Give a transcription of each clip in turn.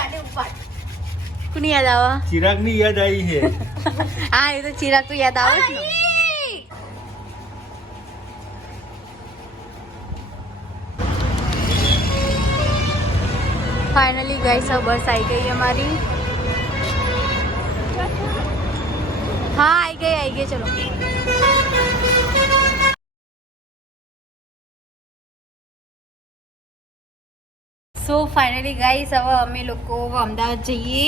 ગાડી ઉપાડ. કોની યાદ આવે? ચિરાગની યાદ આવી છે. હા એ તો ચિરાગ તો યાદ આવે જ ને. फाइनली गाइस अब बस आई गई हमारी. हाँ आई गई चलो. સો ફાઇનલી ગાઈસ હવે અમે લોકો અમદાવાદ જઈએ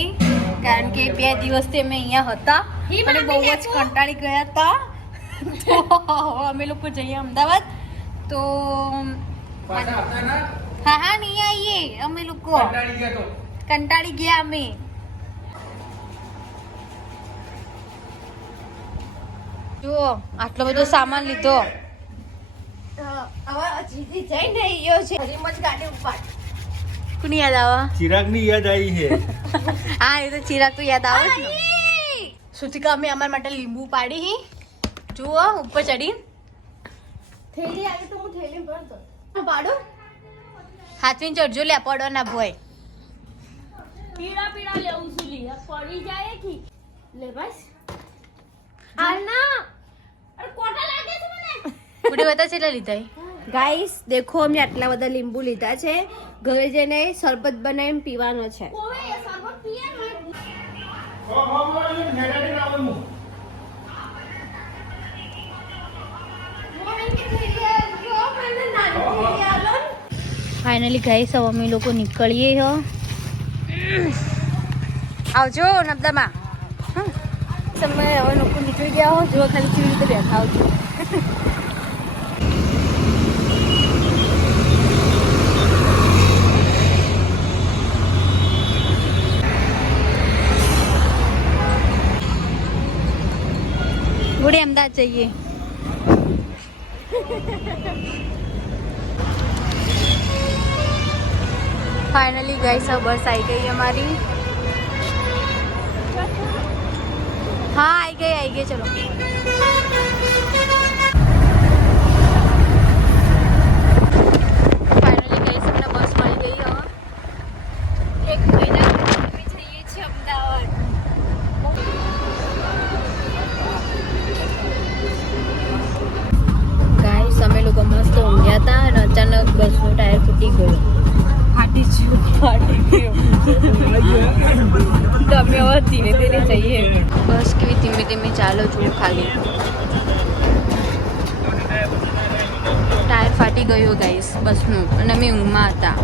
કારણ કે 2 દિવસથી અમે અહીંયા હતા અને બહુ જ કંટાળી ગયા હતા તો અમે લોકો જઈએ અમદાવાદ તો હા નહીં આવીએ અમે લોકો કંટાળી ગયા અમે. જુઓ આટલો બધો સામાન લીધો હવે જીધી જઈને આવ્યો છે. હજી મજ ગાડી ઉપાડ. કોની યાદ આવે? ચિરાગની યાદ આવી છે. હા એ તો ચિરાગ તો યાદ આવે જ ને. સુતિકા અમે અમારા માટે લીંબુ પાડી જુઓ ઉપર ચડી થેલી આવી તો હું થેલી ભરતો પાડો હાથવીન ચડજો લે પડો ના ભોય પીડા લેવું છું લી પડી જાય કે લે બસ આ ના અરે કોટા લાગે છે મને પૂરી બતા છે લીધા ગાઈસ દેખો અમે આટલા બધા લીંબુ લીધા છે ઘરે જઈને શરબત બનાવીને પીવાનો છે. કોઈ સરબત પીએ ને ફાઇનલી ગાઈસ હવે અમે લોકો નીકળીએ હો. આવજો નબદામાં. તમે હવે લોકો નીકળી ગયા હો જો ખાલી કેવી રીતે બેઠા આવજો. ગુડી અમદાવાદ જઈએ. फाइनली गाइस अब बस आई गई हमारी. हाँ आई गई चलो. फाइनली गाइस हमने बस मળી ગઈ હવે. એક મહિના પછી જઈએ છીએ અમદાવાદ. ગાઈસ અમે લોકો મસ્ત ઊંઘ્યા હતા અને અચાનક બસનું ટાયર ફૂટી ગયું. ફાટી ગયું. તો અમે હવે ધીમે ધીમે જઈએ. બસ કેવી ધીમે ધીમે ચાલો છું ખાલી. ટાયર ફાટી ગયું ગાઈસ બસનું અને અમે ઊંઘમાં હતા.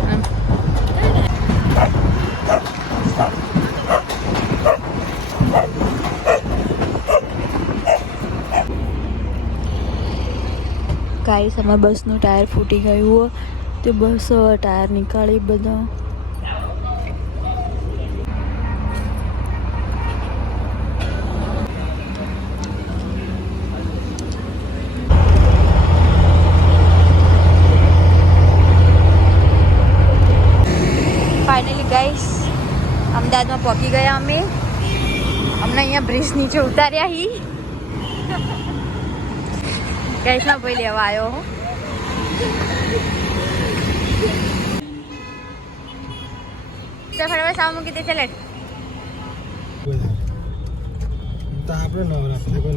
ગાઈસ અમારા બસનું ટાયર ફૂટી ગયું તે બસ ટાયર નીકાળી બધા. ફાઇનલી ગાઈસ અમદાવાદમાં પહોંચી ગયા અમે. અમને અહીંયા બ્રિજ નીચે ઉતાર્યા હી ગાઈસમાં ભાઈ લેવા આવ્યો. ફટાફટ સાવ મૂકી દે ચલે. તો આપણે નવરાત્રી કોઈ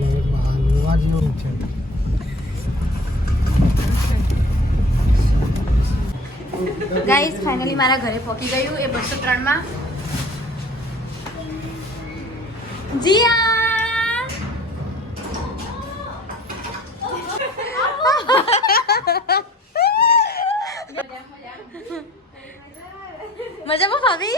નવા જેવું છે. ગાઈસ ફાઇનલી મારા ઘરે પહોંચી ગયું એ 203 માં. જીયા મજામાં ભાભી?